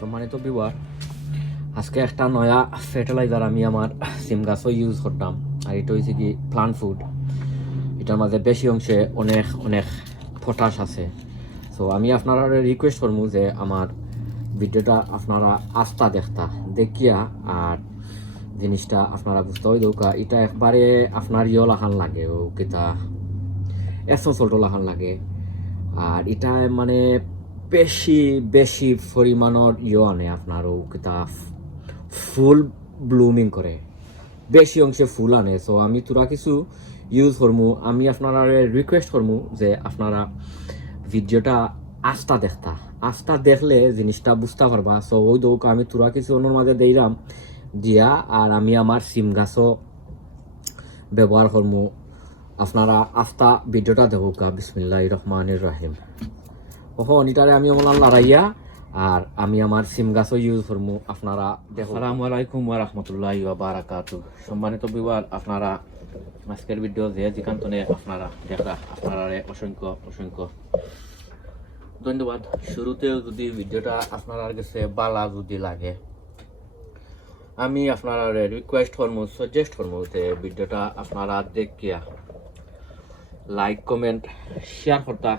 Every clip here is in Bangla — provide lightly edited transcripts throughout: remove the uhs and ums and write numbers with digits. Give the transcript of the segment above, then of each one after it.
সম্মানিত ভিউয়ার, আজকে একটা নয়া ফার্টিলাইজার আমি আমার সিম গাছও ইউজ করতাম। আর এটা হয়েছে কি প্লান্ট ফুড। এটার মাঝে বেশি অংশে অনেক অনেক পটাশ আছে। সো আমি আপনারা রিকোয়েস্ট করবো যে আমার ভিডিওটা আপনারা আস্থা দেখিয়া আর জিনিসটা আপনারা বুঝতে হয় দৌকা এটা একবারে আপনার লাখান লাগে ও কিতা চল্টো লাখান লাগে। আর এটা মানে বেশি বেশি পরিমাণর আনে আপনার ও কিতা ফুল ব্লুমিং করে, বেশি অংশে ফুল আনে। সো আমি তোরা কিছু ইউজ করমু, আমি আপনারা রিকোয়েস্ট করমু যে আপনারা ভিডিওটা আস্থা দেখলে জিনিসটা বুঝতে পারবা। সো ওই দৌক আমি তোরা কিছু অন্যর মাঝে দিলাম দিয়া আর আমি আমার সিম গাছও ব্যবহার করমু। আপনারা আস্থা ভিডিওটা দেখুকা। বিসমিল্লাহির রহমানির রহিম। ওখন ইটারে আমি আমার লড়াইয়া আর আমি আমার সিম গাছও ইউজ করবো। আপনারা দেখো। আসসালামু আলাইকুম ওয়া রাহমাতুল্লাহি ওয়া বারাকাতুহু। সম্মানিত ভিউয়ার, আপনারা আজকের ভিডিও যেখান থেকে আপনারা দেখা আপনারা অসংখ্য অসংখ্য ধন্যবাদ। শুরুতেও যদি ভিডিওটা আপনার কাছে ভালো যদি লাগে, আমি আপনারা রিকোয়েস্ট করবো, সাজেস্ট করবো যে ভিডিওটা আপনারা দেখিয়া লাইক কমেন্ট শেয়ার করতা।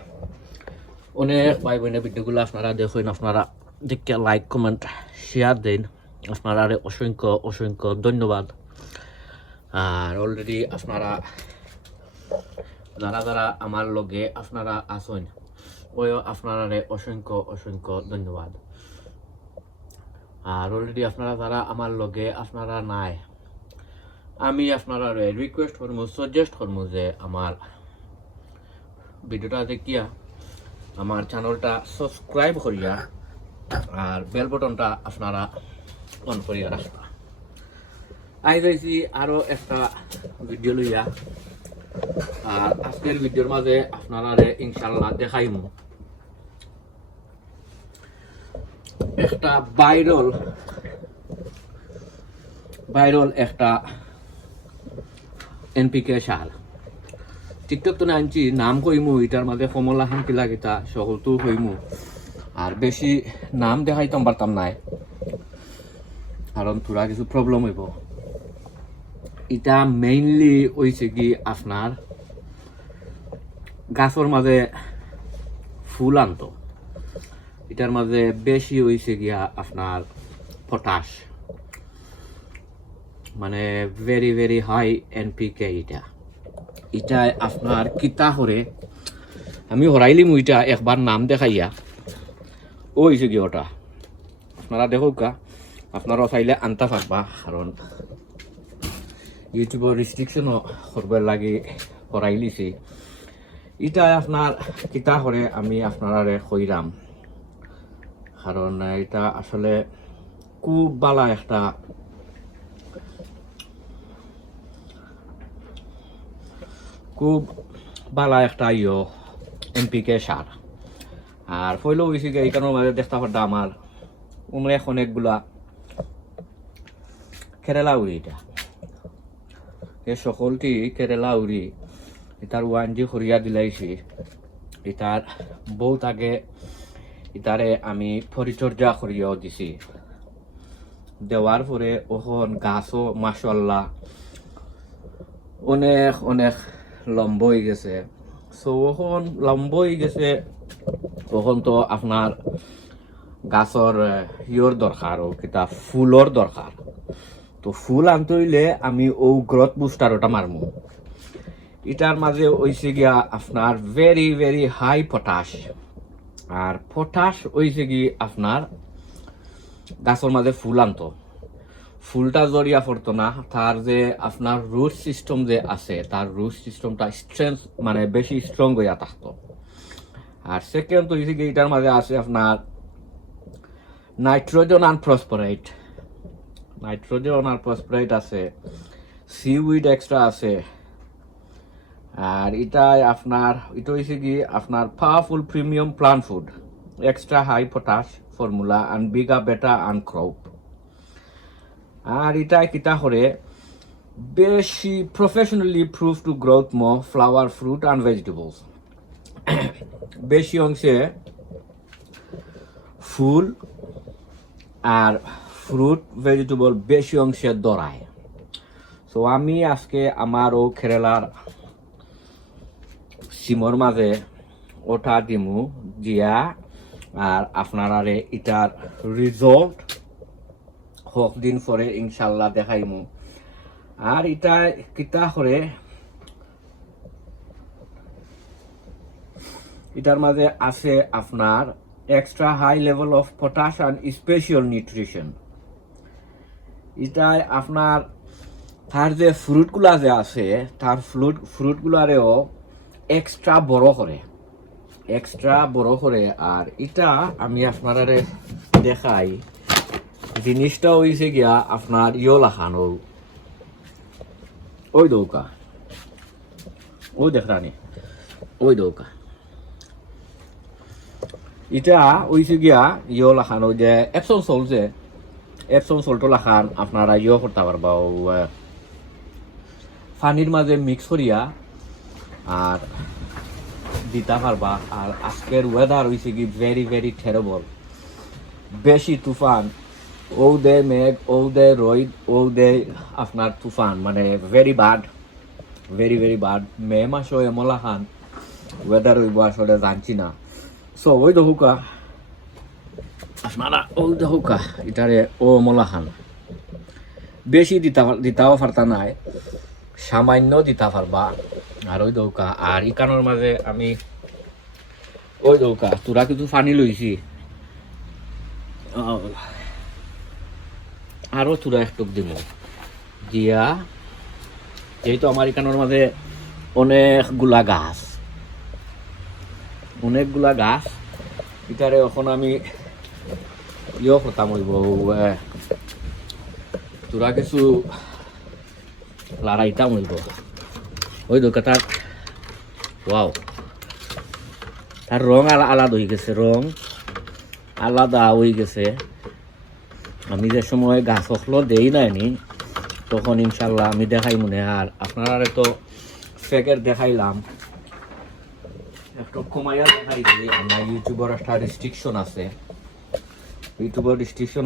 অনেক ভাই বোনের ভিডিওগুলো আপনারা দেখুন, আপনারা দেখে লাইক কমেন্ট শেয়ার দিন। আপনারা অসংখ্য অসংখ্য ধন্যবাদ। আর অলরেডি আপনারা যারা যারা আমার লগে আপনারা আসুন, ওই আপনারা অসংখ্য অসংখ্য ধন্যবাদ। আর অলরেডি আপনারা যারা আমার লগে আপনারা নাই, আমি আপনারা রিকোয়েস্ট করবো, সাজেস্ট করবো যে আমার ভিডিওটা দেখিয়া আমার চ্যানেলটা সাবস্ক্রাইব করিয়া আর বেল বটনটা আপনারা অন করিয়া রাখবা। আই যাইছি আরো একটা ভিডিও লইয়া। আর আজকের ভিডিওর মাঝে আপনারা ইনশাল্লাহ দেখাইমু একটা ভাইরাল একটা এনপিকে সার। টিকটক তো আনছি, নাম কইমু এটার মাঝে কমলা খান কিলা গীতা সকলতো কইমু। আর বেশি নাম দেখাইতাম পারতাম নাই, কারণ তোরা কিছু প্রবলেম হইব। এটা মেইনলি হইছে কি আপনার গাছের মাঝে ফুল আনতো। এটার মাঝে বেশি হইছে গিয়া আপনার পটাশ, মানে ভেরি ভেরি হাই এনপিকে। এটা আপনার কিতা করে আমি হরাইলিম ওইটা একবার নাম দেখাইয়া ও হয়েছে কি ওটা আপনারা দেখো কা। আপনারাও চাইলে আনতে পারবা, কারণ ইউটিউবের রেস্ট্রিকশনও করবার লাগে হরাইলিছি। এটা আপনার কিতা করে আমি আপনারা কইরাম, কারণ এটা আসলে খুব বালা একটা এনপিকে সার। আর ফইল হয়েছে গিয়ে এইখানের মাঝে দেখতে পারতাম আমার অনেকগুলা কেরালা উড়ি। এটা এই সকলটি কেরালা উড়ি। এটার ওয়ানজি খরিয়া দিলাইছি। এটার বহুত আগে এটারে আমি পরিচর্যা করিয়াও দিছি। দেওয়ার পরে ওখন গাছও মাশাআল্লাহ অনেক অনেক লম্ব হয়ে গেছে। সো ওখন লম্ব হয়ে গেছে, তখন তো আপনার গাছর দরকার, ও কিতা ফুলর দরকার। তো ফুল আনতে হইলে আমি ও গ্রোথ বুস্টার ওটা মারমু। এটার মাঝে হইছে গিয়া আপনার ভেরি ভেরি হাই পটাশ। আর পটাশ হইছে কি আপনার গাছের মাঝে ফুল আনতো, ফুলটা জড়িয়া পড়তো না। তার যে আপনার রুট সিস্টেম যে আছে, তার রুট সিস্টেমটা স্ট্রেংথ মানে বেশি স্ট্রং হইয়া থাকতো। আর সেকেন্ড তো এটার মাঝে আছে আপনার নাইট্রোজেন আর ফসফরাইট আছে, সিউইড এক্সট্রা আছে। আর এটাই আপনার এটা হয়েছে কি আপনার powerful premium plant food, extra high potash formula and bigger better and crop। আর এটা কিতা করে বেশি professionally prove to growth more flower fruit and vegetables. বেশি অংশে ফুল আর ফ্রুট ভেজিটেবল বেশি অংশে দরায়। সো আমি আজকে আমার ও কেরালার সিমর মাঝে ওটা দিমু দিয়া আর আপনারারে এটার রিজল্ট হোক দিন পরে ইনশাল্লাহ দেখাইমু। আর এটা কিতা করে এটার মাঝে আছে আপনার extra high level of potash and special nutrition. এটাই আপনার তার যে ফ্রুটগুলা যে আছে তার ফ্রুটগুলারেও এক্সট্রা বড় করে। আর এটা আমি আপনারা দেখাই, জিনিসটা হয়েছে গিয়া আপনার লাখানো ওই দৌকা ওই দেখরানি ওই দৌকা এটা হয়েছে গিয়া লাখানো যে এপসন সল্টও লাখান আপনারা করতে পারবা পানির মাঝে মিক্স করিয়া আর দিতে পারবা। আর আজকের ওয়েদার হয়েছে কি ভেরি ভেরি টেরেবল, বেশি তুফান, ও দে মেঘ, ও দে রোদ, ও দে আপনার তুফান, মানে ভেরি বাড। মে মাসও এমলা খান ওয়েদার হইব আসলে জানছি না। সো ওই দেখুকা আপনারা ওই দেখুকা এটারে ও মলা খান বেশি দিতাও পারতা নাই, সামান্য দিতা পারবা। আর ওই দৌকা আর ইকানোর মাঝে আমি ওই দৌকা তোরা কিছু পানি লইছি আরো তোরা একটু দিব দিয়া, যেহেতু আমার ইকানোর মাঝে অনেকগুলা গাছ এটারে এখন আমি করতাম হইব তোরা কিছু লড়াইতাম হইব। ওই দোকানটার ওয়াও, তার রং আলাদা হয়ে গেছে, আমি যে সময় গাছ হলো দেই নাইনি তখন ইনশাল্লাহ আমি দেখাই মনে। আর আপনারা তো ফেকের দেখাইলাম, একটু কমাইয়া দেখাইছি। আমার ইউটিউবের একটা রেস্ট্রিকশন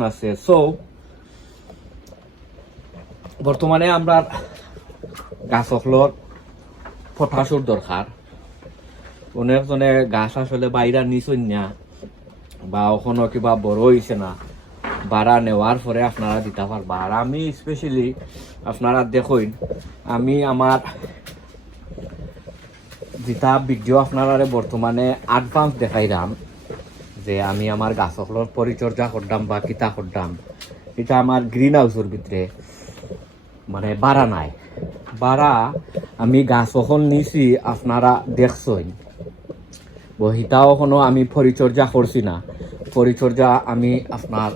আছে, সো বর্তমানে আমরা গাছ হলোর পটাশর দরকার। অনেকজনে গাছ আসলে বাইরা নিছই না বা ওখানে কিবা বড় হয়েছে না, বাড়া নেওয়ার পরে আপনারা দিতে পারবা। আর আমি স্পেশালি আপনারা দেখুন, আমি আমার যেটা ভিডিও আপনারা বর্তমানে অ্যাডভান্স দেখাইলাম যে আমি আমার গাছগুলোর পরিচর্যা করতাম বা কিতা করতাম, এটা আমার গ্রিন হাউসের ভিতরে মানে বাড়া নাই। আমি গাছ ওখন নিছি আপনারা দেখছই, বহিটাও এখনো আমি পরিচর্যা করছি না। পরিচর্যা আমি আপনার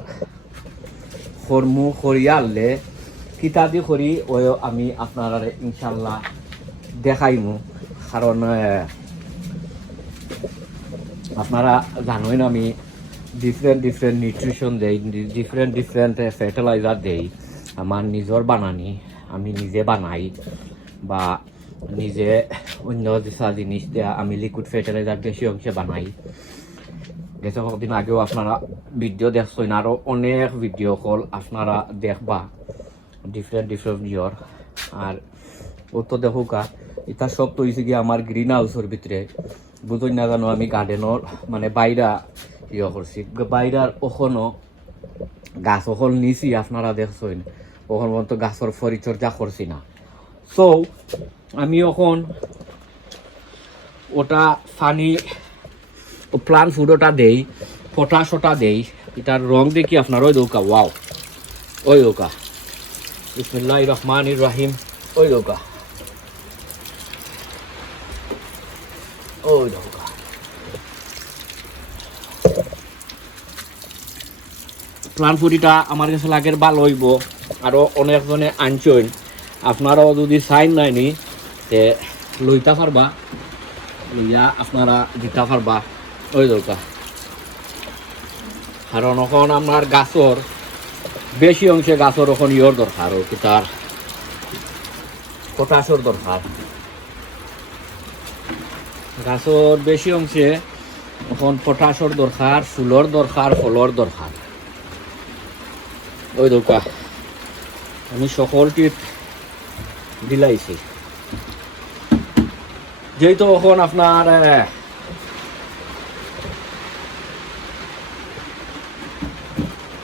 করিয়ালে কিতা দি করি ওই আমি আপনারা ইনশাল্লাহ দেখাইমু। কারণ আপনারা জানেন আমি ডিফারেন্ট নিউট্রিশন দেই, ডিফারেন্ট ফার্টিলাইজার দেই। আমার নিজের বানানি, আমি নিজে বানাই বা নিজে অন্য যেসা জিনিস দেয়া আমি লিকুইড ফার্টিলাইজার বেশি অংশে বানাই। গেছে কদিন আগেও আপনারা ভিডিও দেখছেন, আরও অনেক ভিডিও কল আপনারা দেখবা ডিফারেন্ট ভিডিওর। আর ও তো দেখুকা এটা সব তো হয়েছে গিয়ে আমার গ্রিন হাউসের ভিতরে, বুঝই না জানো আমি গার্ডেনের মানে বাইরা করছি। বাইরার ওখনও গাছ ওখন নিছি আপনারা দেখছেন, ওখন পর্যন্ত গাছের পরিচর্যা করছি না। সো আমি এখন ওটা পানি প্লান্ট ফুড ওটা দেই, পটাশ ওটা দেই। এটার রং দেখি আপনার ওই দৌকা ওয়াও, ওই দৌকা বিসমিল্লাহির রহমানির রহিম, ওই দৌকা ওই দৌকা। প্লান্ট ফুডিটা আমার কাছে লাগের ভালো হইব, আরও অনেকজনে আনছেন। আপনারাও যদি সাইন নাইনি তে লইতে পারবা, লইয়া আপনারা দিতে পারবা ওই দরকার। কারণ এখন আপনার গাছর বেশি অংশে গাছর এখন দরকার, ও কি তার পটাশর দরকার। গাছর বেশি অংশে এখন পটাশর দরকার, ফুলর দরকার, ফলর দরকার। ওই দোকা আমি সকলকে দিলাইছি যেহেতু এখন আপনার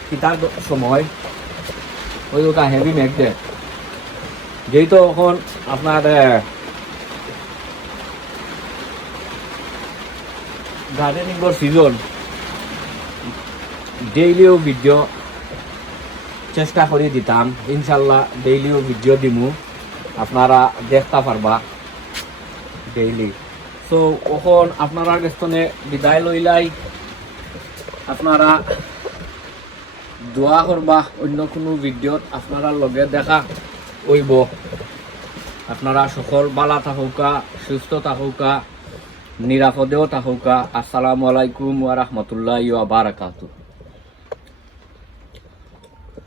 শীতার সময় ওই দোকা হেভি মেঘ দেয় যেহেতু এখন আপনার গার্ডেনিংর সিজন ডেইলিও ভিডিও চেষ্টা করে দিতাম ইনশাল্লাহ ডেইলিও ভিডিও দিমু আপনারা দেখতে পারবা ডেইলি সো এখন আপনারা গেস্তনে বিদায় লইলাই আপনারা দোয়া করবা অন্য কোনো ভিডিওত আপনারা লগে দেখা হইব আপনারা সকল বালা থাকুকা সুস্থ থাকুকা নিরাপদেও থাকুকা আসসালামু আলাইকুম ওয়া রাহমাতুল্লাহি ওয়া বারাকাতুহু।